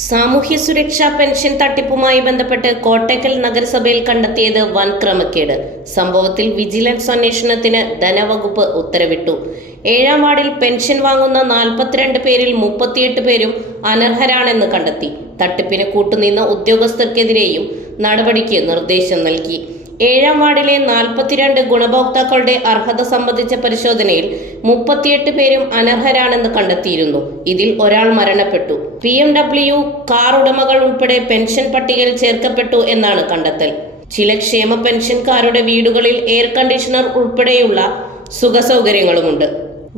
സാമൂഹ്യ സുരക്ഷാ പെൻഷൻ തട്ടിപ്പുമായി ബന്ധപ്പെട്ട് കോട്ടയ്ക്കൽ നഗരസഭയിൽ കണ്ടെത്തിയത് വൻ ക്രമക്കേട്. സംഭവത്തിൽ വിജിലൻസ് അന്വേഷണത്തിന് ധനവകുപ്പ് ഉത്തരവിട്ടു. 7-ാം വാർഡിൽ പെൻഷൻ വാങ്ങുന്ന 42 പേരിൽ 38 പേരും അനർഹരാണെന്ന് കണ്ടെത്തി. തട്ടിപ്പിന് കൂട്ടുനിന്ന ഉദ്യോഗസ്ഥർക്കെതിരെയും നടപടിക്ക് നിർദ്ദേശം നൽകി. 7-ാം വാർഡിലെ 42 ഗുണഭോക്താക്കളുടെ അർഹത സംബന്ധിച്ച പരിശോധനയിൽ 38 പേരും അനർഹരാണെന്ന് കണ്ടെത്തിയിരുന്നു. ഇതിൽ ഒരാൾ മരണപ്പെട്ടു. BMW കാർ ഉടമകൾ ഉൾപ്പെടെ പെൻഷൻ പട്ടികയിൽ ചേർക്കപ്പെട്ടു എന്നാണ് കണ്ടെത്തൽ. ചില ക്ഷേമ പെൻഷൻകാരുടെ വീടുകളിൽ എയർ കണ്ടീഷണർ ഉൾപ്പെടെയുള്ള സുഖസൗകര്യങ്ങളുമുണ്ട്.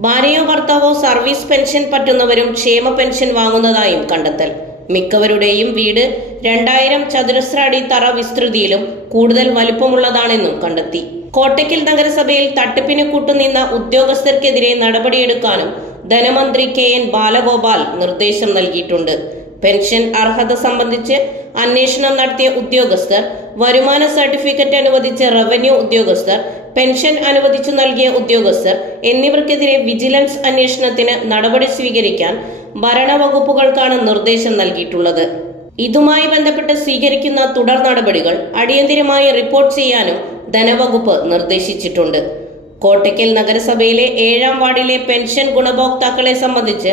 ഭാര്യയോ ഭർത്താവോ സർവീസ് പെൻഷൻ പറ്റുന്നവരും ക്ഷേമ പെൻഷൻ വാങ്ങുന്നതായും കണ്ടെത്തൽ. മിക്കവരുടെയും വീട് 2000 ചതുരശ്ര അടി തറ വിസ്തൃതിയിലും കൂടുതൽ വലുപ്പമുള്ളതാണെന്നും കണ്ടെത്തി. കോട്ടയ്ക്കൽ നഗരസഭയിൽ തട്ടിപ്പിന് കൂട്ടുനിന്ന ഉദ്യോഗസ്ഥർക്കെതിരെ നടപടിയെടുക്കാനും ധനമന്ത്രി KN ബാലഗോപാൽ നിർദ്ദേശം നൽകിയിട്ടുണ്ട്. പെൻഷൻ അർഹത സംബന്ധിച്ച് അന്വേഷണം നടത്തിയ ഉദ്യോഗസ്ഥർ, വരുമാന സർട്ടിഫിക്കറ്റ് അനുവദിച്ച റവന്യൂ ഉദ്യോഗസ്ഥർ, പെൻഷൻ അനുവദിച്ചു നൽകിയ ഉദ്യോഗസ്ഥർ എന്നിവർക്കെതിരെ വിജിലൻസ് അന്വേഷണത്തിന് നടപടി സ്വീകരിക്കാൻ ഭരണവകുപ്പുകൾക്കാണ് നിർദ്ദേശം നൽകിയിട്ടുള്ളത്. ഇതുമായി ബന്ധപ്പെട്ട് സ്വീകരിക്കുന്ന തുടർ നടപടികൾ അടിയന്തിരമായി റിപ്പോർട്ട് ചെയ്യാനും ധനവകുപ്പ് നിർദ്ദേശിച്ചിട്ടുണ്ട്. കോട്ടയ്ക്കൽ നഗരസഭയിലെ 7-ാം വാർഡിലെ പെൻഷൻ ഗുണഭോക്താക്കളെ സംബന്ധിച്ച്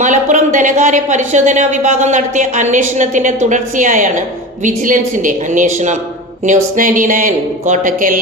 മലപ്പുറം ധനകാര്യ പരിശോധനാ വിഭാഗം നടത്തിയ അന്വേഷണത്തിന്റെ തുടർച്ചയായാണ് വിജിലൻസിന്റെ അന്വേഷണം. ന്യൂസ് 99 കോട്ടയ്ക്കൽ.